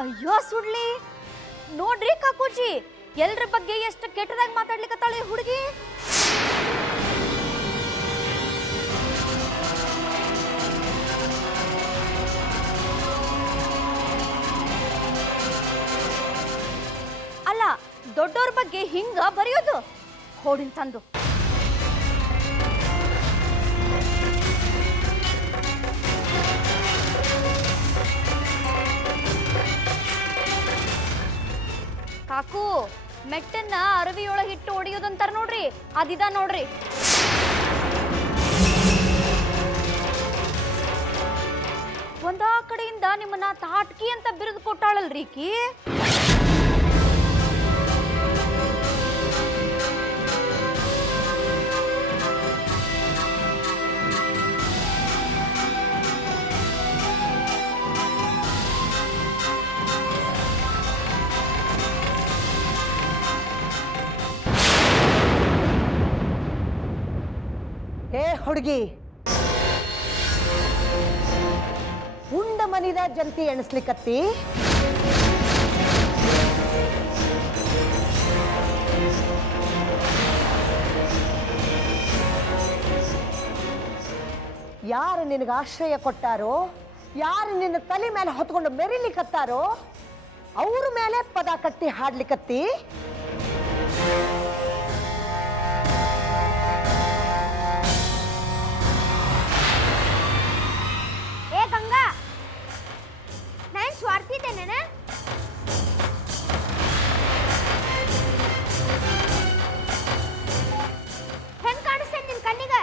ಅಯ್ಯೋ ಸುಡ್ಲಿ, ನೋಡ್ರಿ ಕಾಕೂಜಿ, ಎಲ್ರ ಬಗ್ಗೆ ಎಷ್ಟು ಕೆಟ್ಟದಾಗ ಮಾತಾಡ್ಲಿಕ್ಕತ್ತಾಳೆ ಹುಡುಗಿ. ಅಲ್ಲ, ದೊಡ್ಡವ್ರ ಬಗ್ಗೆ ಹಿಂಗ ಬರೆಯೋದು ಹೋಡಿನ ತಂದು. ಕಾಕು, ಮೆಟ್ಟನ್ನ ಅರವಿಯೊಳಗಿಟ್ಟು ಹೊಡಿಯೋದಂತಾರ ನೋಡ್ರಿ, ಅದಿದ ನೋಡ್ರಿ. ಒಂದಾ ಕಡೆಯಿಂದ ನಿಮ್ಮನ್ನ ತಾಟ್ಕಿ ಅಂತ ಬಿರುದು ಕೊಟ್ಟಾಳಲ್ರಿ ಕಿ. ಹೇ ಹುಡುಗಿ, ಉಂಡ ಮನಿದ ಜಂತಿ ಎಣಿಸ್ಲಿಕ್ಕತ್ತಿ. ಯಾರು ನಿನಗೆ ಆಶ್ರಯ ಕೊಟ್ಟಾರೋ, ಯಾರು ನಿನ್ನ ತಲೆ ಮೇಲೆ ಹೊತ್ಕೊಂಡು ಮೆರಿಲಿಕ್ಕತ್ತಾರೋ ಅವ್ರ ಮೇಲೆ ಪದ ಕಟ್ಟಿ ಹಾಡ್ಲಿಕ್ಕತ್ತಿ. ಸ್ವಾರ್ಥಿದ್ದೇನೆ. ಹೆಂಗ್ ಕಾಣಿಸ್ತೇನೆ ನಿನ್ ಕಣ್ಣಿಗೆ?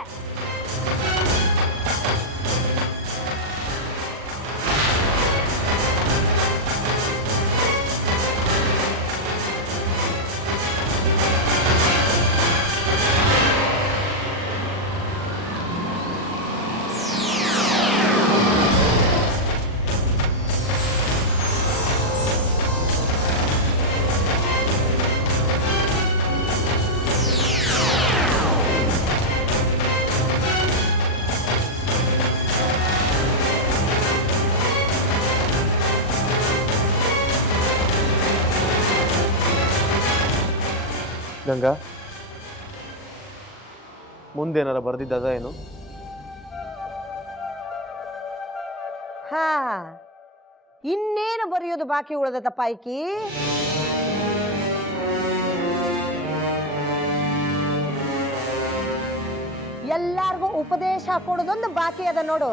ಗಂಗಾ, ಮುಂದೇನಾರ ಬರ್ದಿದ್ದದ ಏನು? ಹಾ, ಇನ್ನೇನು ಬರೆಯೋದು ಬಾಕಿ ಉಳಿದದಪ್ಪ ಈಕಿ. ಎಲ್ಲಾರ್ಗೂ ಉಪದೇಶ ಕೊಡೋದೊಂದು ಬಾಕಿ ಅದ ನೋಡು,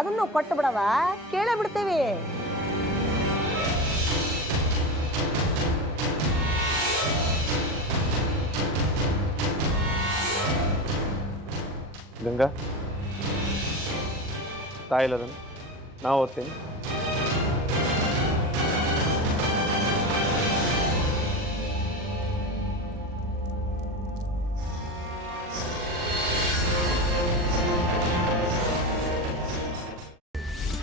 ಅದನ್ನು ಕೊಟ್ಟು ಬಿಡವ, ಕೇಳೇ ಬಿಡ್ತೀವಿ. ಗಂಗಾ, ತಾಯಿಲ್ಲದನ್ನು ನಾವು ಓದ್ತೀನಿ.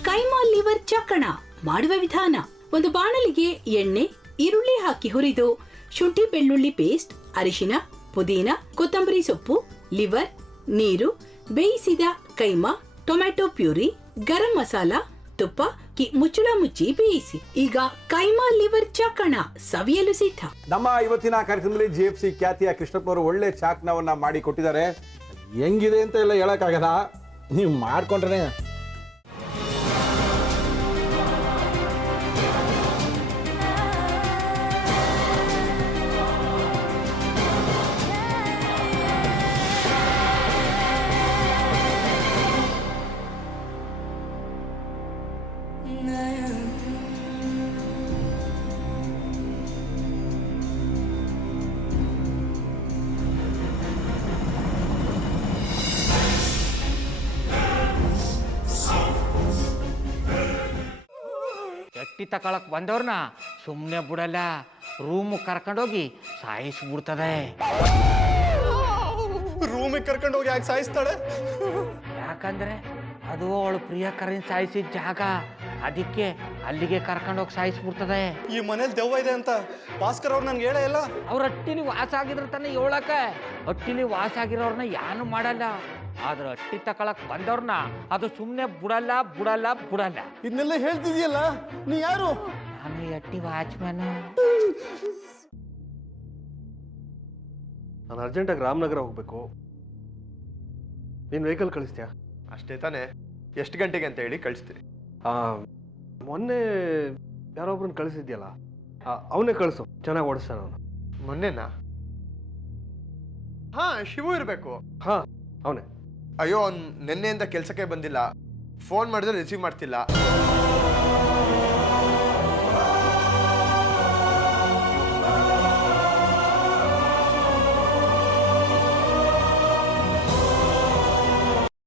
ಕೈಮಾ ಲಿವರ್ ಚಕ್ಕಣ ಮಾಡುವ ವಿಧಾನ: ಒಂದು ಬಾಣಲಿಗೆ ಎಣ್ಣೆ, ಈರುಳ್ಳಿ ಹಾಕಿ ಹುರಿದು ಶುಂಠಿ ಬೆಳ್ಳುಳ್ಳಿ ಪೇಸ್ಟ್, ಅರಿಶಿನ, ಪುದೀನ, ಕೊತ್ತಂಬರಿ ಸೊಪ್ಪು, ಲಿವರ್, ನೀರು, ಬೇಯಿಸಿದ ಕೈಮಾ, ಟೊಮ್ಯಾಟೊ ಪ್ಯೂರಿ, ಗರಂ ಮಸಾಲ, ತುಪ್ಪ ಮುಚ್ಚಳ ಮುಚ್ಚಿ ಬೇಯಿಸಿ. ಈಗ ಕೈಮಾ ಲಿವರ್ ಚಾಕಣ ಸವಿಯಲು ಸಿದ್ಧ. ನಮ್ಮ ಇವತ್ತಿನ ಕಾರ್ಯಕ್ರಮದಲ್ಲಿ GFC ಖ್ಯಾತಿಯ ಕೃಷ್ಣಪ್ಪನವರು ಒಳ್ಳೆ ಚಾಕ್ನವನ್ನ ಮಾಡಿ ಕೊಟ್ಟಿದ್ದಾರೆ. ಹೆಂಗಿದೆ ಅಂತ ಎಲ್ಲ ಹೇಳಕ್ಕಾಗಲ್ಲ, ನೀವು ಮಾಡ್ಕೊಂಡ್ರೆ. ಎಟ್ಟಿ ತಕೊಳಕ್ ಬಂದವ್ರನ್ನ ಸುಮ್ಮನೆ ಬಿಡಲ್ಲ, ರೂಮ್ ಕರ್ಕೊಂಡೋಗಿ ಸಾಯಿಸ್ಬಿಡ್ತದೆ. ರೂಮಿಗೆ ಕರ್ಕೊಂಡೋಗಿ ಯಾಕೆ ಸಾಯಿಸ್ತಾಳೆ? ಯಾಕಂದ್ರೆ ಅದು ಅವಳು ಪ್ರಿಯಕರನ್ ಸಾಯಿಸಿದ ಜಾಗ, ಅದಕ್ಕೆ ಅಲ್ಲಿಗೆ ಕರ್ಕೊಂಡೋಗಿ ಸಾಯಿಸ್ಬಿಡ್ತದೆ. ಈ ಮನೇಲಿ ದೆವ್ವ ಇದೆ ಅಂತ ಭಾಸ್ಕರ್ ಅವ್ರು ನನ್ಗೆ ಹೇಳೇ ಇಲ್ಲ. ಅವ್ರ ಹಟ್ಟಿಲಿ ವಾಸ ಆಗಿದ್ರ ತಾನೆ ಹೇಳಕ. ಹಟ್ಟಿಲಿ ವಾಸ ಆಗಿರೋರ್ನ ಯಾನು ಮಾಡಲ್ಲ, ಆದ್ರೆ ಹಟ್ಟಿ ತಕೊಳಕ್ ಬಂದವ್ರನ್ನ ಅದು ಸುಮ್ಮನೆ ಬಿಡಲ್ಲ ಬಿಡಲ್ಲ ಬಿಡಲ್ಲ. ಇದನ್ನೆಲ್ಲ ಹೇಳ್ತಿದ್ಯಲ್ಲ, ನೀ ಯಾರು? ನಾನು ಎಟ್ಟಿ ವಾಚ್ಮ್ಯಾನು. ನಾನು ಅರ್ಜೆಂಟಾಗಿ ರಾಮನಗರ ಹೋಗ್ಬೇಕು. ನೀನು ವೆಹಿಕಲ್ ಕಳಿಸ್ತೀಯಾ? ಅಷ್ಟೇ ತಾನೇ, ಎಷ್ಟು ಗಂಟೆಗೆ ಅಂತ ಹೇಳಿ ಕಳಿಸ್ತೀನಿ. ಮೊನ್ನೆ ಯಾರೊಬ್ರನ್ನ ಕಳಿಸಿದ್ಯಲ್ಲ, ಅವನೇ ಕಳಿಸು, ಚೆನ್ನಾಗಿ ಓಡಿಸ್ತಾನ ಅವನು. ಮೊನ್ನೆನಾ? ಹಾಂ, ಶಿವು ಇರಬೇಕು. ಹಾಂ, ಅವನೇ. ಅಯ್ಯೋ, ಅವ್ನು ನಿನ್ನೆಯಿಂದ ಕೆಲಸಕ್ಕೆ ಬಂದಿಲ್ಲ. ಫೋನ್ ಮಾಡಿದ್ರೆ ರಿಸೀವ್ ಮಾಡ್ತಿಲ್ಲ.